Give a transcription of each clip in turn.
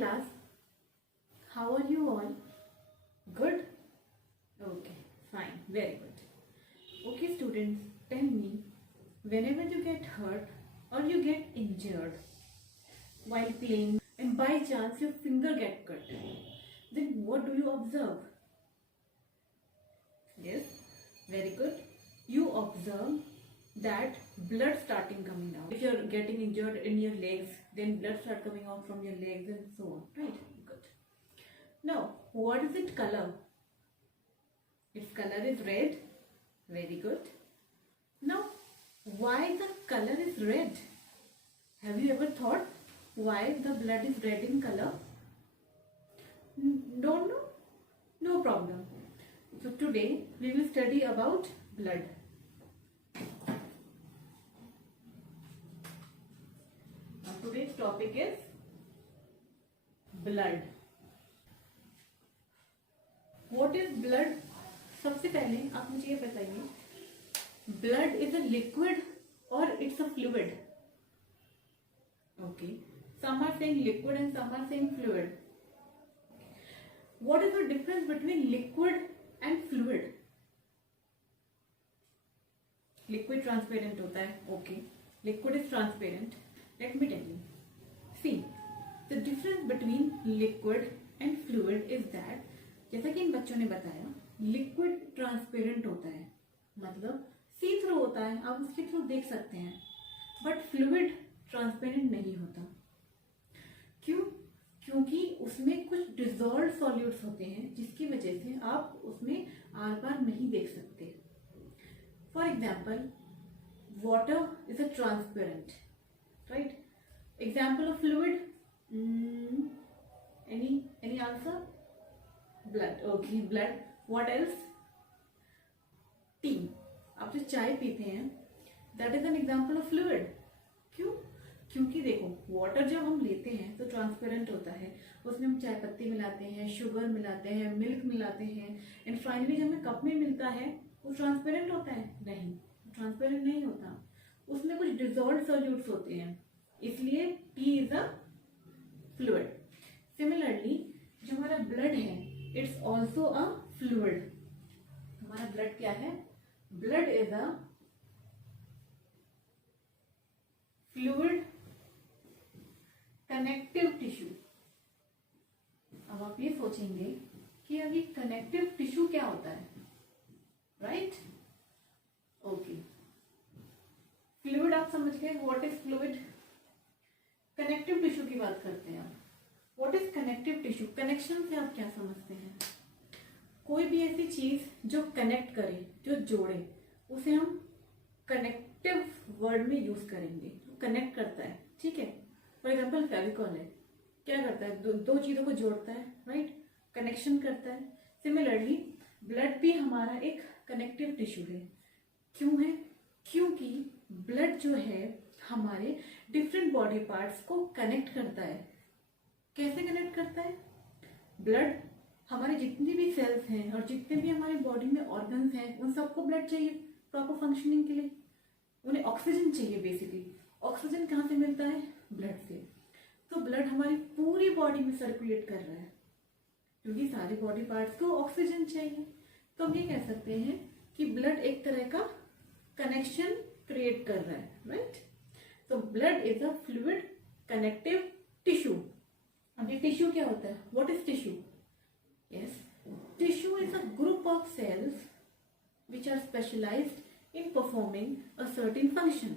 class. How are you all? Good? Okay, fine, very good. Okay, students, tell me, whenever you get hurt or you get injured while playing and by chance your finger get cut, then what do you observe? Yes, very good. You observe that blood starting coming out. If you're getting injured in your legs, then blood start coming out from your legs and so on, right? Good. Now, what is its color? Its color is red. Very good. Now, why the color is red? Have you ever thought why the blood is red in color? Don't know? No problem. So today we will study about blood. Now today's topic is blood. What is blood? सबसे पहले आप मुझे ये बताइए, blood is a liquid or it's a fluid? Okay, some are saying liquid and some are saying fluid. What is the difference between liquid and fluid? Liquid transparent होता है. Okay, liquid is transparent. Let me tell you. See, the difference between liquid and fluid is that, जैसा कि इन बच्चों ने बताया, liquid transparent होता है, मतलब सी थ्रू होता है, आप उसके थ्रू देख सकते हैं, बट फ्लूइड ट्रांसपेरेंट नहीं होता. क्यों? क्योंकि उसमें कुछ डिजॉल्व सॉल्यूट्स होते हैं जिसकी वजह से आप उसमें आर पार नहीं देख सकते. For example, water is a transparent, right? Example of fluid, any answer? Blood. Okay, blood. What else? Tea. आप जो चाय पीते हैं, that is an example of fluid. क्यों? क्योंकि देखो, वाटर जब हम लेते हैं तो ट्रांसपेरेंट होता है, उसमें हम चाय पत्ती मिलाते हैं, शुगर मिलाते हैं, मिल्क मिलाते हैं, एंड फाइनली जब हमें कप में मिलता है वो ट्रांसपेरेंट होता है? नहीं, ट्रांसपेरेंट नहीं होता, उसमें कुछ डिजॉल्व सॉल्यूट्स होते हैं, इसलिए T is a fluid. Similarly जो हमारा ब्लड है, इट्स ऑल्सो अ फ्लूइड. हमारा ब्लड क्या है? Blood is a fluid connective tissue. अब आप ये सोचेंगे कि अभी कनेक्टिव टिश्यू क्या होता है, राइट? ओके, फ्लूइड आप समझ गए. What is fluid? Connective tissue की बात करते हैं. What is connective tissue? Connection से आप क्या समझते हैं? कोई भी ऐसी चीज जो कनेक्ट करे, जो जोड़े, उसे हम कनेक्टिव वर्ड में यूज करेंगे. कनेक्ट करता है, ठीक है? फॉर एग्जाम्पल फेविकॉल है, क्या करता है? दो चीजों को जोड़ता है, राइट? कनेक्शन करता है. सिमिलरली ब्लड भी हमारा एक कनेक्टिव टिश्यू है. क्यों है? क्योंकि ब्लड जो है हमारे डिफरेंट बॉडी पार्ट्स को कनेक्ट करता है. कैसे कनेक्ट करता है? ब्लड हमारे जितनी भी सेल्स हैं और जितने भी हमारे बॉडी में ऑर्गन्स हैं, उन सबको ब्लड चाहिए प्रॉपर फंक्शनिंग के लिए. उन्हें ऑक्सीजन चाहिए. बेसिकली ऑक्सीजन कहाँ से मिलता है? ब्लड से. तो ब्लड हमारी पूरी बॉडी में सर्कुलेट कर रहा है क्योंकि सारे बॉडी पार्ट्स को ऑक्सीजन चाहिए. तो हम ये कह सकते हैं कि ब्लड एक तरह का कनेक्शन क्रिएट कर रहा है, राइट? तो blood is a fluid connective tissue. अब ये टिश्यू क्या होता है? What is tissue? Yes, tissue is a group of cells which are specialised in performing a certain function.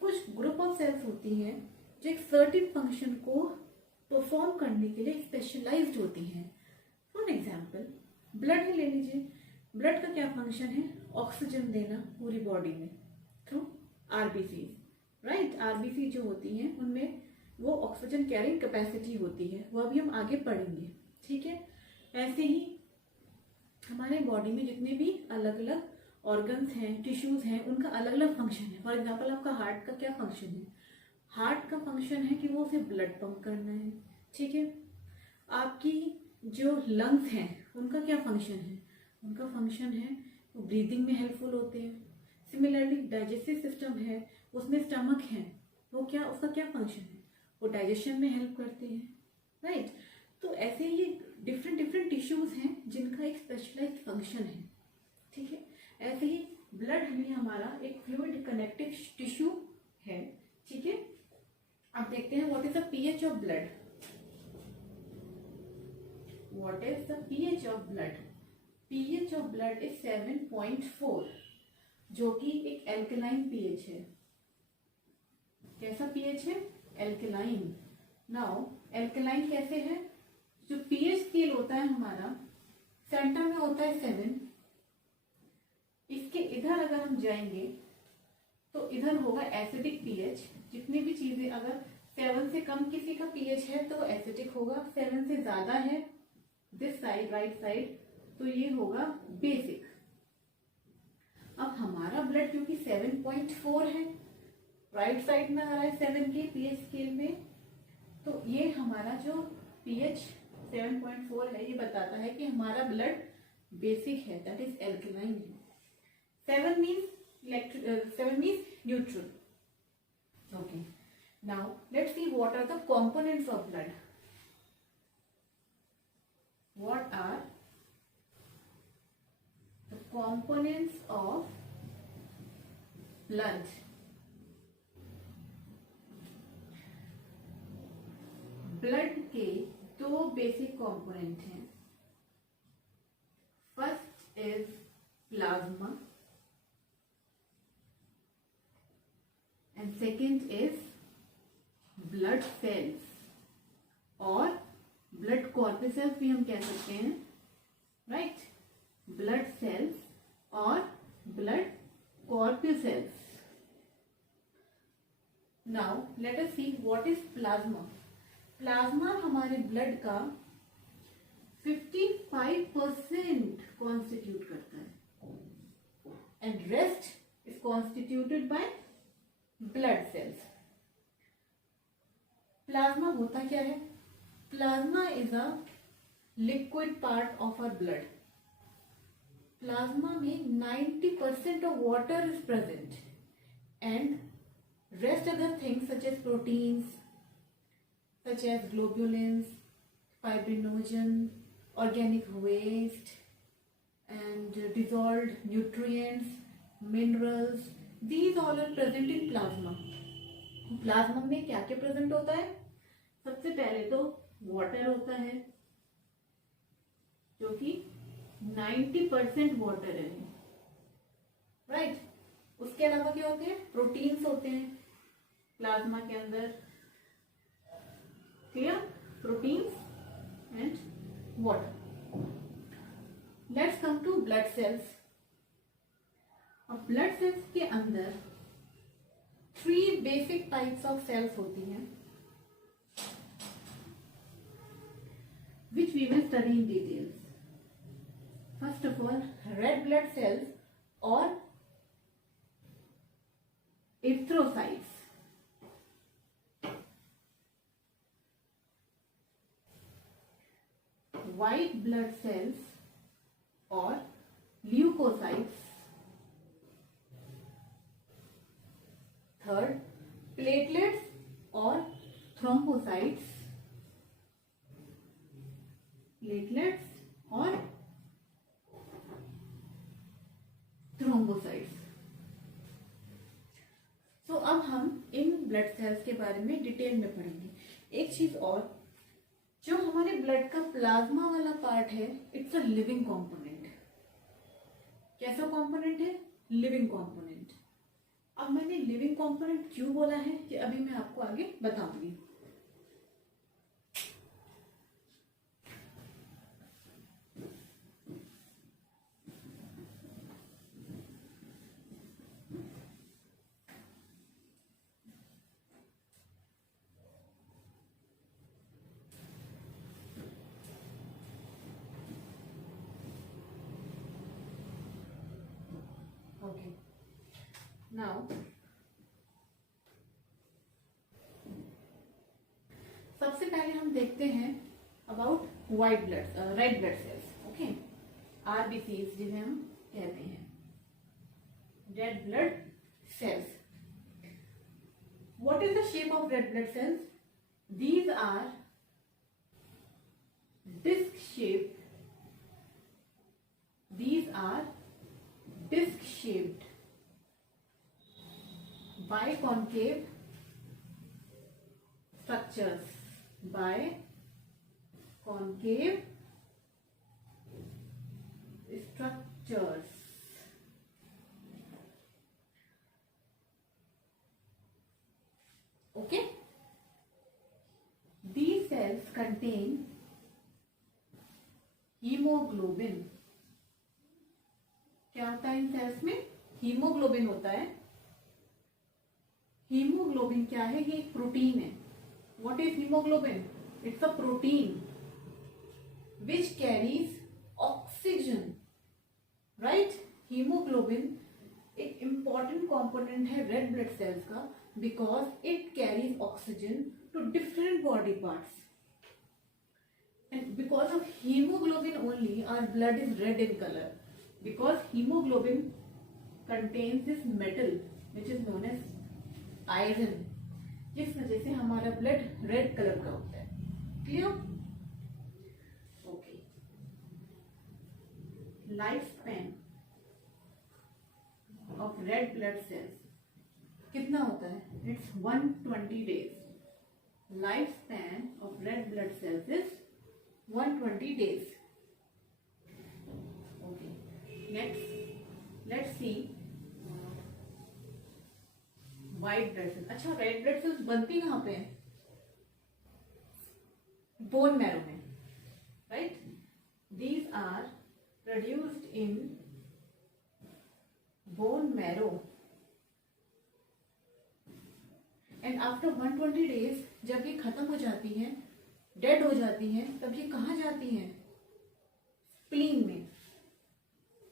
कुछ ग्रुप ऑफ सेल्स होती हैं जो एक सर्टेन फंक्शन को परफॉर्म करने के लिए स्पेशलाइज्ड होती हैं. फॉर एग्जाम्पल, ब्लड ही ले लीजिए. ब्लड का क्या फंक्शन है? ऑक्सीजन देना पूरी बॉडी में थ्रू आरबीसी, राइट? आरबीसी जो होती हैं उनमें वो ऑक्सीजन कैरिंग कैपेसिटी होती है, वो अभी हम आगे पढ़ेंगे, ठीक है? ऐसे ही हमारे बॉडी में जितने भी अलग अलग ऑर्गन्स हैं, टिश्यूज हैं, उनका अलग अलग फंक्शन है. फॉर एग्जांपल, आपका हार्ट का क्या फंक्शन है? हार्ट का फंक्शन है कि वो उसे ब्लड पंप करना है, ठीक है? आपकी जो लंग्स हैं उनका क्या फंक्शन है? उनका फंक्शन है वो ब्रीदिंग में हेल्पफुल होते हैं. सिमिलरली डाइजेस्टिव सिस्टम है, उसमें स्टमक है, वो क्या, उसका क्या फंक्शन है? वो डाइजेशन में हेल्प करते हैं. राइट। तो ऐसे ये डिफरेंट डिफरेंट टिश्यूज हैं जिनका एक स्पेशलाइज्ड फंक्शन है, ठीक है। ऐसे ही ब्लड भी हमारा एक फ्लूइड कनेक्टिव टिश्यू है, ठीक है। अब देखते हैं what is the pH of blood. What is the pH of blood? PH of blood is 7.4, जो कि एक एल्कलाइन पीएच है। कैसा पीएच है? एल्कलाइन। नाउ एल्कलाइन कैसे है? जो पीएच स्केल होता है हमारा, सेंटर में होता है 7। इसके इधर अगर हम जाएंगे तो इधर होगा एसिडिक पीएच। जितनी भी चीजें अगर 7 से कम किसी का पीएच है तो एसिडिक होगा, 7 से ज्यादा है दिस साइड, राइट साइड, तो ये होगा बेसिक। अब हमारा ब्लड क्योंकि 7.4 है, राइट साइड में आ रहा है 7 के पीएच स्केल में, तो ये हमारा जो पीएच 7.4 है ये बताता है कि हमारा ब्लड बेसिक है, दैट इज एल्कलाइन है। 7 means neutral. Okay. Now let's see what are the components of blood. What are the components of blood? Blood के दो बेसिक कंपोनेंट हैं। First is plasma and second is blood cells, और blood corpuscles भी हम कह सकते हैं, right. Blood cells और blood corpuscles. Now let us see what is plasma. Plasma हमारे ब्लड का 55% कॉन्स्टिट्यूट करता है and rest is constituted by blood cells. Plasma होता क्या है? Plasma is a liquid part of our blood. Plasma में 90% of water is present and rest other things such as proteins, such as globulins, fibrinogen, organic waste and dissolved nutrients, minerals, these all are present in plasma. Plasma में क्या क्या present होता है? सबसे पहले तो water होता है जो कि 90% वाटर है, राइट। उसके अलावा क्या होते हैं? प्रोटीन्स होते हैं प्लाज्मा के अंदर, clear? Proteins and water. Let's come to blood cells. अब ब्लड सेल्स के अंदर 3 बेसिक टाइप्स ऑफ सेल्स होती हैं which we will study in details. First of all, red blood cells or erythrocytes. White blood cells or leukocytes. Third, platelets or thrombocytes. Platelets or thrombocytes. तो अब हम in blood cells के बारे में detail में पढ़ेंगे। एक चीज और, जो हमारे ब्लड का प्लाज्मा वाला पार्ट है, इट्स अ लिविंग कंपोनेंट। कैसा कंपोनेंट है? Living component. अब मैंने लिविंग कंपोनेंट क्यों बोला है कि अभी मैं आपको आगे बताऊंगी। ओके, नाउ सबसे पहले हम देखते हैं about white blood, red blood sales. Okay, RBCs जिन्हें हम कहते हैं, red blood sales. What is the shape of red blood cells? These are disc shaped. These are disc shaped biconcave structures. Biconcave structures. Okay. These cells contain hemoglobin. क्या होता है इन sales में? Haemoglobin होता है. हीमोग्लोबिन क्या है? ये एक प्रोटीन है. What is haemoglobin? It's a protein which carries oxygen. Right. Haemoglobin एक इंपॉर्टेंट कंपोनेंट है रेड ब्लड सेल्स का, because it carries oxygen to different body parts. And because of hemoglobin only, our blood is red in color. Because hemoglobin contains this metal which is known as iron, जिस वजह से हमारा blood red colour का होता है. Clear? Okay. Life span of red blood sales कितना होता है? It's 120 days. Life span of red blood sales is 120 days. Okay. Let's see white blood cells. अच्छा, रेड ब्लड सेल्स बनती कहाँ पे है? बोन मैरो में. Right. These are produced in bone marrow. And after 120 days जब ये खत्म हो जाती है, डेड हो जाती हैं, तब ये कहाँ जाती हैं? स्प्लीन में.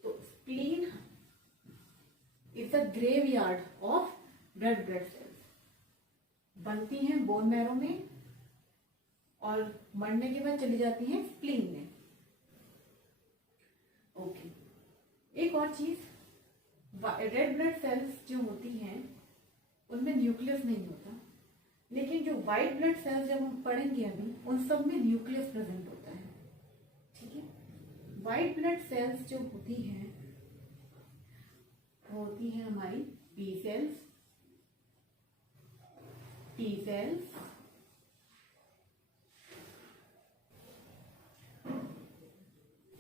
तो spleen is the graveyard of red blood sales. बनती हैं बोन मैरो में और मरने के बाद चली जाती हैं स्प्लीन में. ओके. एक और चीज, रेड ब्लड सेल्स जो होती हैं उनमें न्यूक्लियस नहीं होता, लेकिन जो व्हाइट ब्लड सेल्स जब हम पढ़ेंगे अभी, उन सब में न्यूक्लियस प्रेजेंट होता है. ठीक है. व्हाइट ब्लड सेल्स जो होती हैं वो होती हैं हमारी B cells, T cells,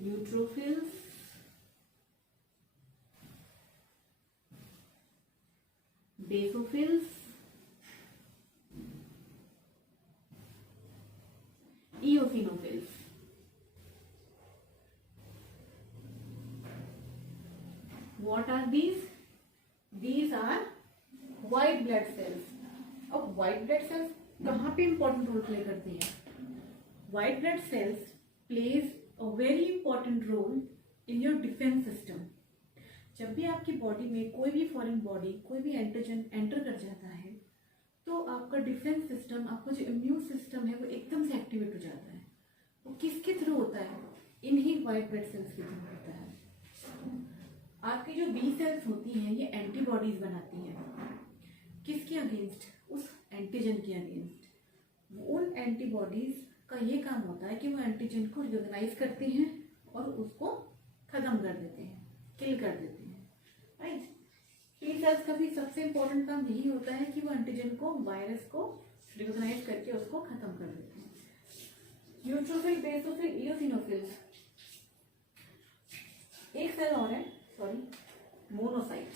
neutrophils, basophils, eosinophils. What are these? These are white blood cells. अब white blood cells कहाँ पे important role play करती हैं? White blood cells plays a very important role in your defense system. जब भी आपकी body में कोई भी फॉरेन बॉडी, कोई भी एंटीजन एंटर कर जाता है, तो आपका डिफेंस सिस्टम, आपका जो इम्यून सिस्टम है वो एकदम से एक्टिवेट हो जाता है. वो किसके थ्रू होता है? इन्हीं व्हाइट ब्लड सेल्स के थ्रू होता है. आपकी जो बी सेल्स होती हैं ये एंटीबॉडीज बनाती हैं. किसके अगेंस्ट? उस एंटीजन के अगेंस्ट. उन एंटीबॉडीज का ये काम होता है कि वो एंटीजन को रिकॉग्नाइज करते हैं और उसको खत्म कर देते हैं, किल कर देते हैं. राइट. टी सेल्स का भी सबसे इंपॉर्टेंट काम यही होता है कि वो एंटीजन को, वायरस को रिकॉग्नाइज करके उसको खत्म कर देते हैं. Neutrophil, basophil, eosinophils. एक सेल और है, सॉरी, मोनोसाइट,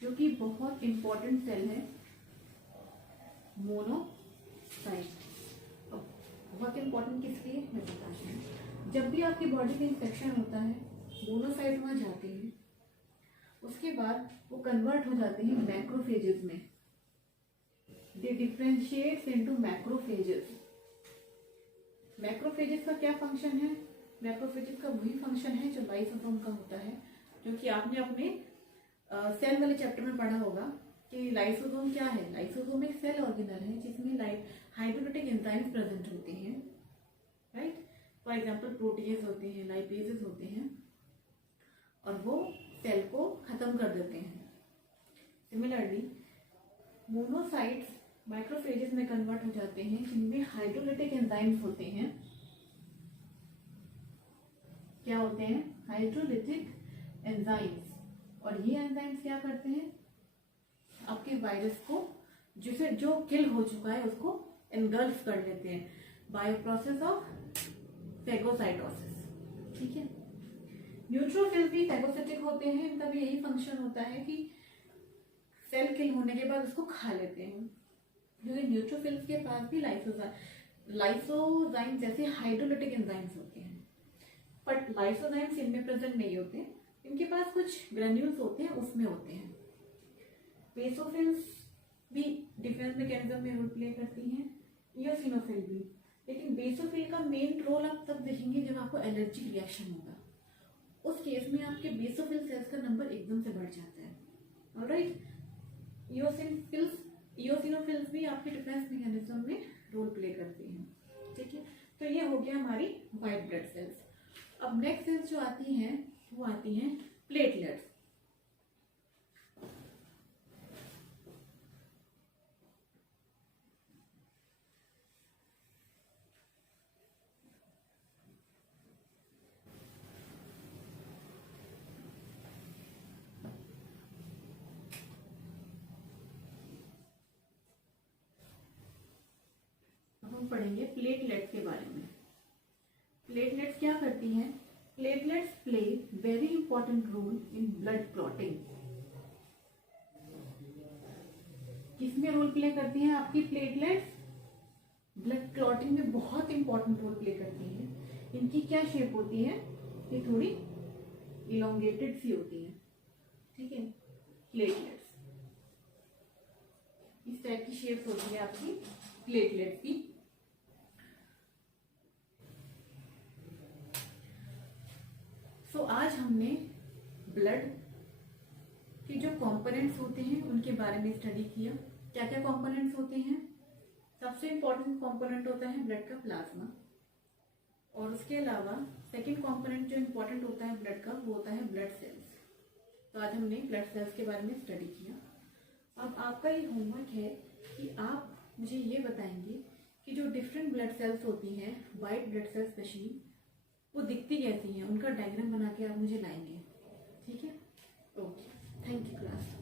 जो कि बहुत इंपॉर्टेंट सेल है. मोनोसाइट बहुत इंपॉर्टेंट किस लिए मैं बताती हूँ. जब भी आपकी बॉडी में इंफेक्शन होता है, मोनोसाइट वहाँ जाते हैं, उसके बाद वो कन्वर्ट हो जाते हैं मैक्रोफेजेस में. दे डिफरेंशिएट्स इनटू मैक्रोफेजेस. मैक्रोफेजेस का क्या फंक्शन है? मैक्रोफेजेस का वही फंक्शन है जो लाइसोसोम का होता है, जो कि आपने अपने सेल वाले चैप्टर में पढ़ा होगा कि लाइसोसोम क्या है. लाइसोसोम एक सेल ऑर्गेनल है जिसमें हाइड्रोलिटिक एंजाइम्स प्रेजेंट होते हैं. राइट. फॉर एग्जांपल प्रोटीएज होते हैं, लाइपेजेस होते हैं, और वो सेल को खत्म कर देते हैं. सिमिलरली मोनोसाइट्स मैक्रोफेजेस में कन्वर्ट हो जाते हैं, जिनमें हाइड्रोलिटिक एंजाइम्स होते हैं। क्या होते हैं? Hydrolytic enzymes. और ये एंजाइम्स क्या करते हैं? आपके वायरस को जिसे जो किल हो चुका है उसको एनगल्फ कर लेते हैं बाय प्रोसेस ऑफ फैगोसाइटोसिस। ठीक है। न्यूट्रोफिल्स भी फैगोसिटिक होते हैं, इनका भी यही फंक्शन होता है कि सेल किल होने के बाद उसको खा लेते हैं। क्योंकि न्यूट्रोफिल्स के पास भी लाइसोजाइम जैसे हाइड्रोलिटिक एंजाइम्स होते हैं, बट लाइसोजाइम्स इनमें प्रेजेंट नहीं होते, इनके पास कुछ ग्रेन्यूल्स होते हैं उसमें होते हैं। बेसोफिल्स भी डिफेंस मैकेनिज्म में रोल प्ले करती हैं, इयोसिनोफिल भी। लेकिन बेसोफिल का मेन रोल आप तब देखेंगे जब आपको एलर्जिक रिएक्शन होगा, उस केस में आपके बेसोफिल सेल्स का नंबर एकदम से बढ़ जाता है। ऑलराइट, इयोसिनोफिल्स भी आपके डिफेंस मैकेनिज्म में रोल प्ले करती हैं। ठीक है, तो ये हो गया हमारी व्हाइट ब्लड सेल्स। अब नेक्स्ट सेल्स जो आती हैं वो आती हैं प्लेटलेट्स। हम पढ़ेंगे प्लेटलेट्स के बारे में। प्लेटलेट्स क्या करती हैं? Platelets play very important role in blood clotting. किसमें रोल प्ले करती हैं आपकी प्लेटलेट्स? ब्लड क्लॉटिंग में बहुत इंपॉर्टेंट रोल प्ले करती हैं। इनकी क्या शेप होती है? ये थोड़ी इलोंगेटेड सी होती है। ठीक है, प्लेटलेट्स इस टाइप की शेप होती है आपकी प्लेटलेट्स की। तो आज हमने ब्लड के जो कंपोनेंट्स होते हैं उनके बारे में स्टडी किया। क्या क्या कंपोनेंट्स होते हैं? सबसे इंपॉर्टेंट कंपोनेंट होता है ब्लड का प्लाज्मा, और उसके अलावा सेकंड कंपोनेंट जो इंपॉर्टेंट होता है ब्लड का वो होता है ब्लड सेल्स। तो आज हमने ब्लड सेल्स के बारे में स्टडी किया। अब आपका ये होमवर्क है कि आप मुझे ये बताएंगे कि जो डिफरेंट ब्लड सेल्स होती हैं, वाइट ब्लड सेल्स स्पेशली, वो दिखती कैसी हैं, उनका डायग्राम बना के आप मुझे लाएंगे। ठीक है, ओके, थैंक यू क्लास।